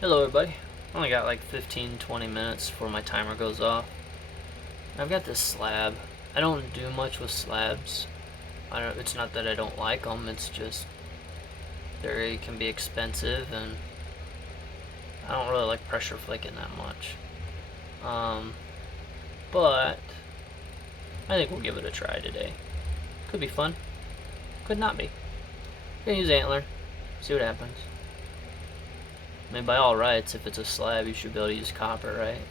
Hello everybody. Only got like 15-20 minutes before my timer goes off. I've got this slab. I don't do much with slabs. It's not that I don't like them, it's just they can be expensive and I don't really like pressure flaking that much. But I think we'll give it a try today. Could be fun. Could not be. Gonna use antler. See what happens. I mean, by all rights, if it's a slab, you should be able to use copper, right?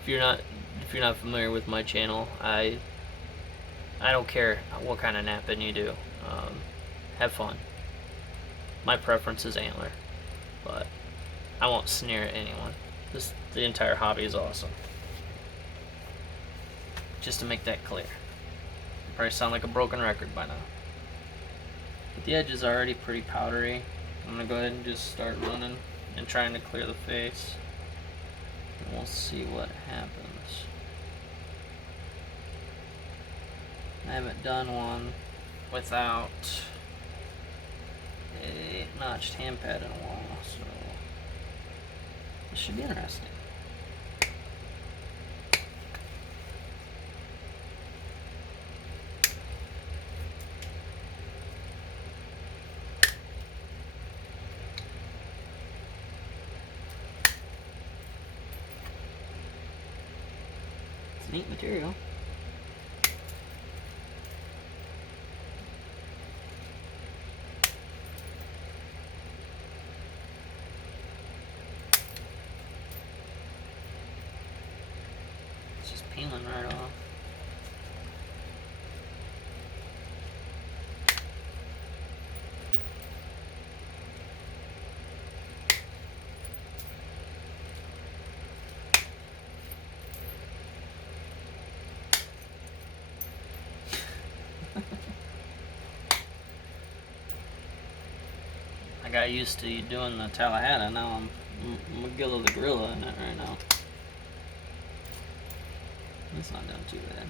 If you're not familiar with my channel, I don't care what kind of napping you do. Have fun. My preference is antler, but I won't sneer at anyone. The entire hobby is awesome. Just to make that clear. I probably sound like a broken record by now. But the edge is already pretty powdery. I'm gonna go ahead and just start running and trying to clear the face. And we'll see what happens. I haven't done one without a notched hand pad in a while, so this should be interesting. It's neat material. It's just peeling right off. I got used to doing the Tallahassee, now I'm McGilla the Gorilla in it right now. It's not done too bad.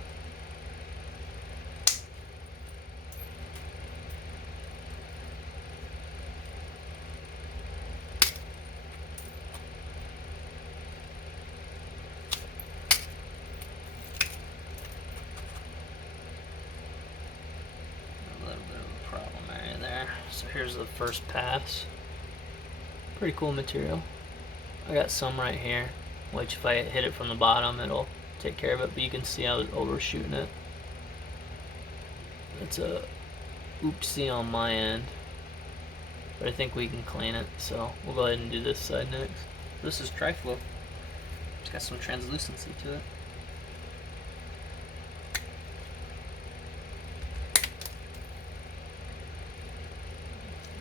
A little bit of a problem area there. So here's the first pass. Pretty cool material. I got some right here, which if I hit it from the bottom, it'll take care of it, but you can see I was overshooting it. It's a oopsie on my end, but I think we can clean it, so we'll go ahead and do this side next. This is triflow. It's got some translucency to it.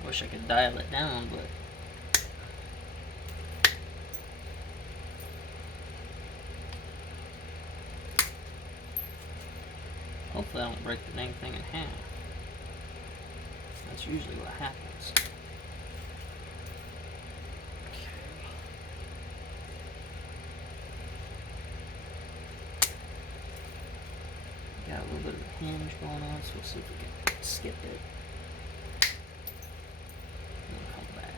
Wish I could dial it down, but hopefully I don't break the dang thing in half. That's usually what happens. Okay. Got a little bit of a hinge going on, so we'll see if we can skip it. And then come back.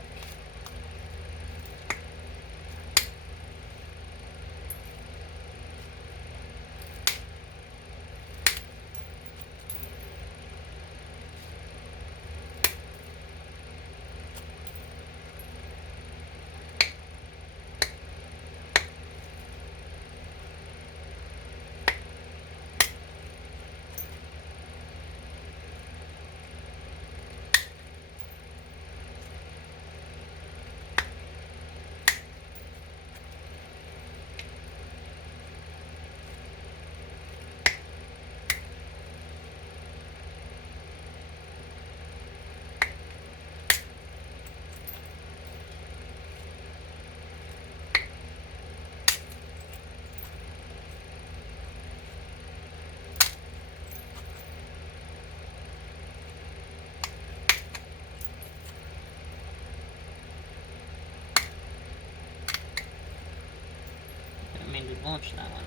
Launch that one.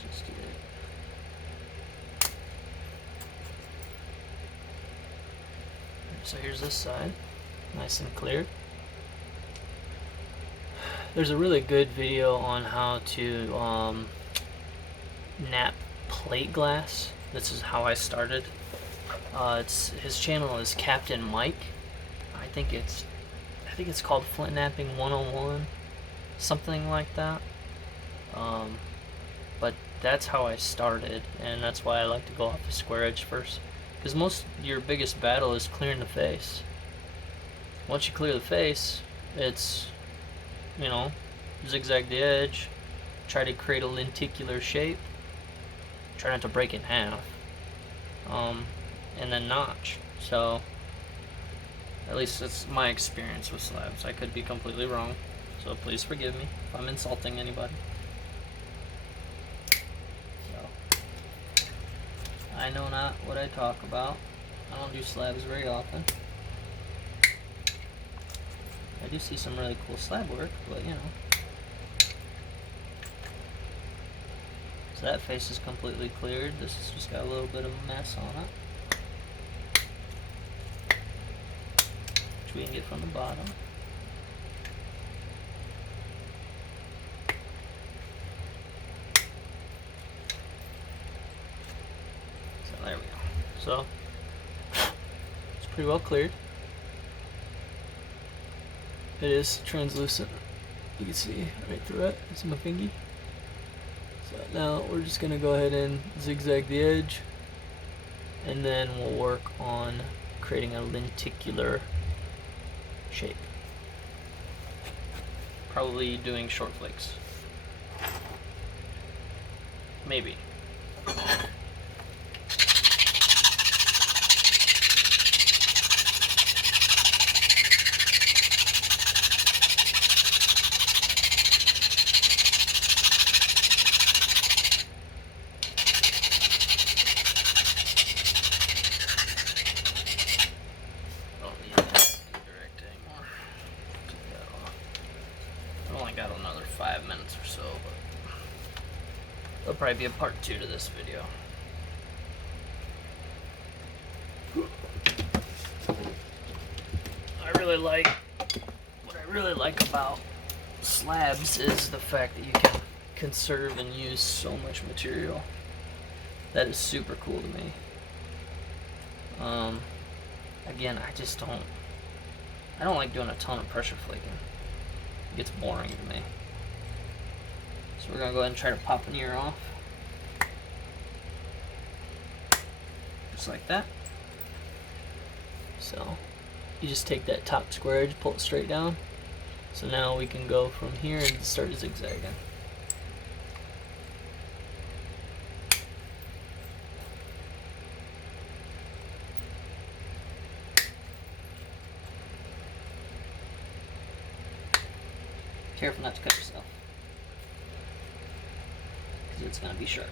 Just do it. So here's this side, nice and clear. There's a really good video on how to nap plate glass. This is how I started. His channel is Captain Mike. I think it's called Flint Napping 101, something like that. But that's how I started, and that's why I like to go off the square edge first, because your biggest battle is clearing the face. Once you clear the face, it's, you know, zigzag the edge, try to create a lenticular shape, try not to break it in half, and then notch. So at least that's my experience with slabs. I could be completely wrong, so please forgive me if I'm insulting anybody. So I know not what I talk about. I don't do slabs very often. I do see some really cool slab work, but you know. So that face is completely cleared. This has just got a little bit of a mess on it, which we can get from the bottom. So there we go. So it's pretty well cleared. It is translucent. You can see right through it. It's my fingy. So now we're just gonna go ahead and zigzag the edge, and then we'll work on creating a lenticular shape. Probably doing short flakes. Maybe. Got another 5 minutes or so, but there'll probably be a part 2 to this video. What I really like about slabs is the fact that you can conserve and use so much material. That is super cool to me. Again, I don't like doing a ton of pressure flaking. It gets boring to me. So we're gonna go ahead and try to pop an ear off. Just like that. So you just take that top square edge, pull it straight down. So now we can go from here and start zigzagging. Careful not to cut yourself, because it's going to be sharp.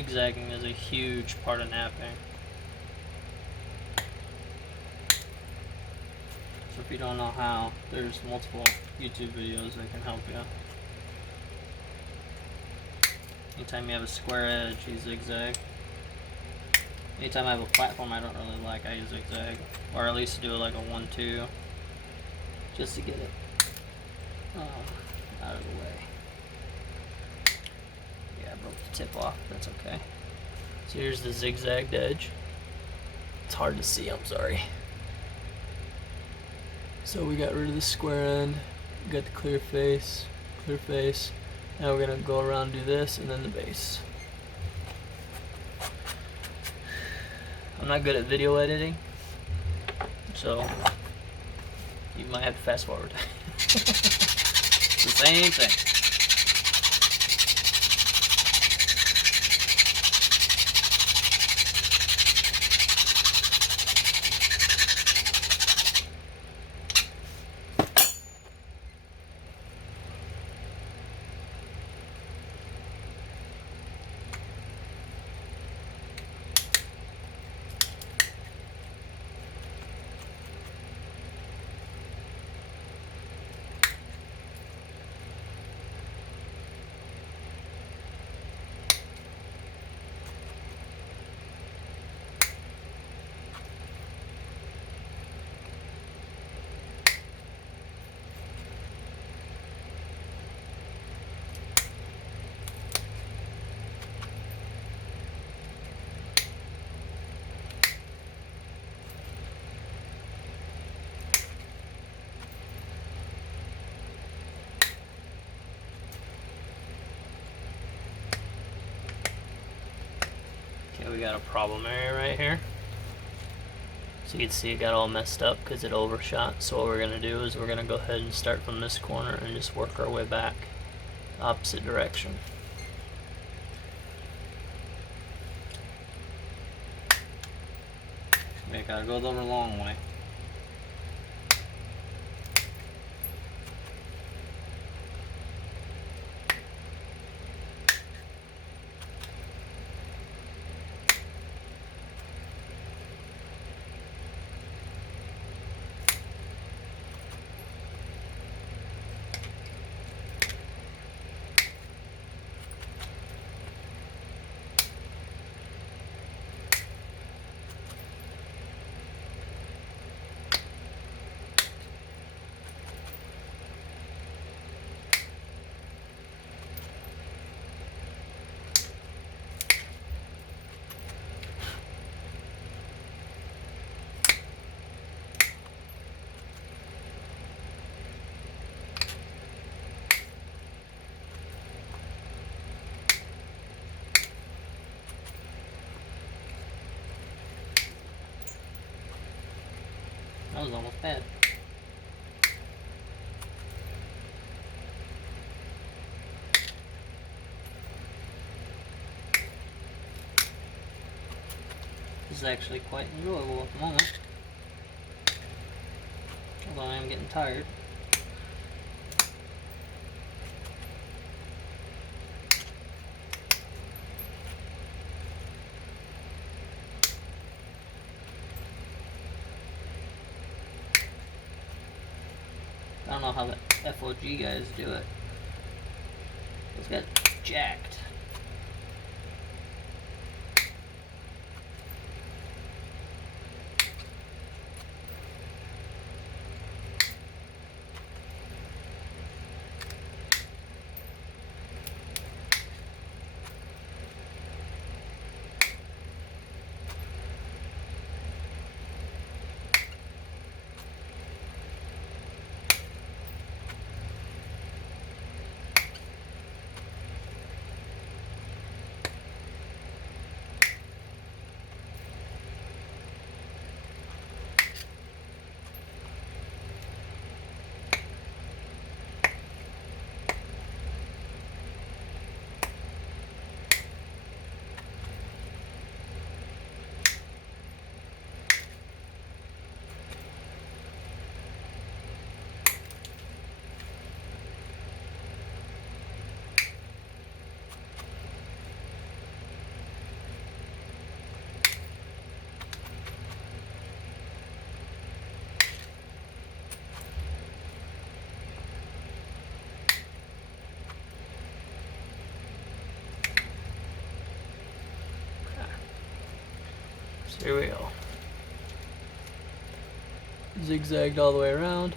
Zigzagging is a huge part of napping. So if you don't know how, there's multiple YouTube videos that can help you. Anytime you have a square edge, you zigzag. Anytime I have a platform I don't really like, I zigzag. Or at least do like a 1-2. Just to get it out of the way. Yeah, I broke the tip off. That's okay. So here's the zigzagged edge. It's hard to see, I'm sorry. So we got rid of the square end. We got the clear face. Now we're gonna go around and do this and then the base. I'm not good at video editing, so you might have to fast forward. It's the same thing. Okay, we got a problem area right here. So you can see it got all messed up because it overshot. So what we're going to do is we're going to go ahead and start from this corner and just work our way back opposite direction. We gotta go the long way. That was almost bad. This is actually quite enjoyable at the moment. Although I am getting tired. I don't know how the FOG guys do it. It's got jacked. Here we go. Zigzagged all the way around.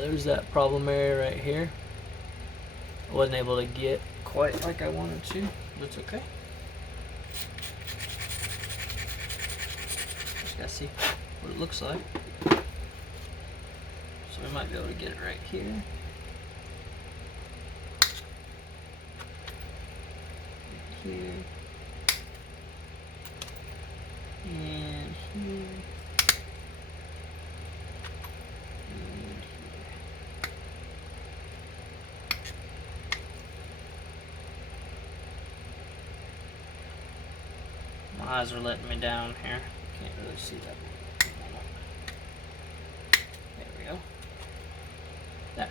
There's that problem area right here. I wasn't able to get quite like I wanted to, but it's okay. Just gotta see what it looks like. So we might be able to get it right here. Here. And here. My eyes are letting me down here. Can't really see that. There we go. There.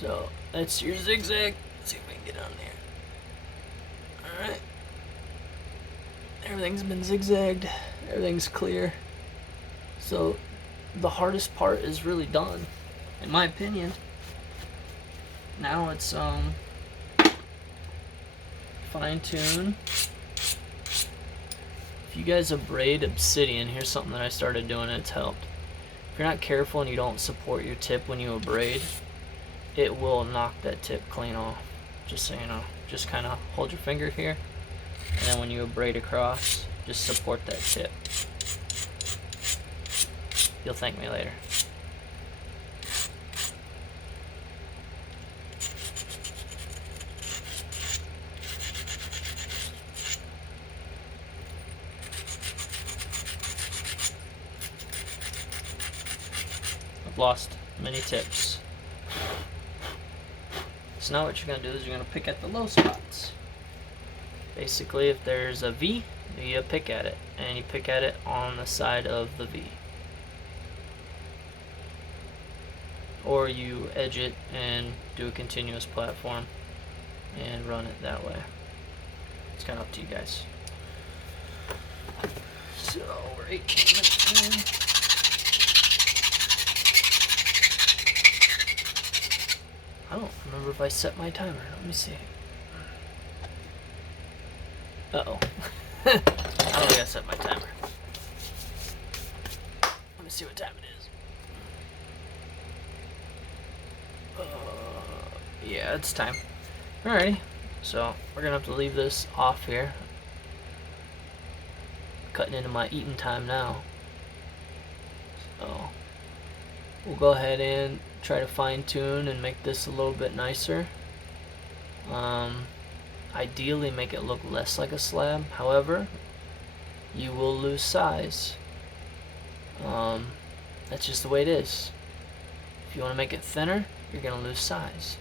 So that's your zigzag. Let's see if we can get on there. Alright. Everything's been zigzagged. Everything's clear. So the hardest part is really done, in my opinion. Now it's fine tune. If you guys abrade Obsidian, here's something that I started doing and it's helped. If you're not careful and you don't support your tip when you abrade, it will knock that tip clean off. Just so you know. Just kind of hold your finger here, and then when you abrade across, just support that tip. You'll thank me later. I've lost many tips. So now what you're going to do is you're going to pick at the low spots. Basically, if there's a V, you pick at it, and you pick at it on the side of the V. Or you edge it and do a continuous platform and run it that way. It's kind of up to you guys. So we're 18 minutes in. I don't remember if I set my timer. Let me see. Uh-oh. I don't think I set my timer. Let me see what time it is. Yeah, it's time. Alrighty. So, we're going to have to leave this off here. Cutting into my eating time now. So, we'll go ahead and try to fine tune and make this a little bit nicer. Ideally make it look less like a slab. However, you will lose size. That's just the way it is. If you want to make it thinner, you're going to lose size.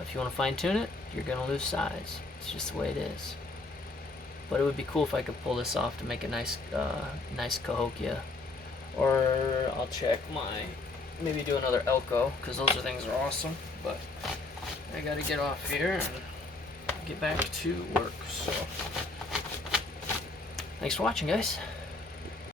If you want to fine tune it, you're going to lose size. It's just the way it is. But it would be cool if I could pull this off to make a nice Cahokia. Or I'll check maybe do another Elko, because those things are awesome. But I gotta get off here and get back to work. So thanks for watching, guys.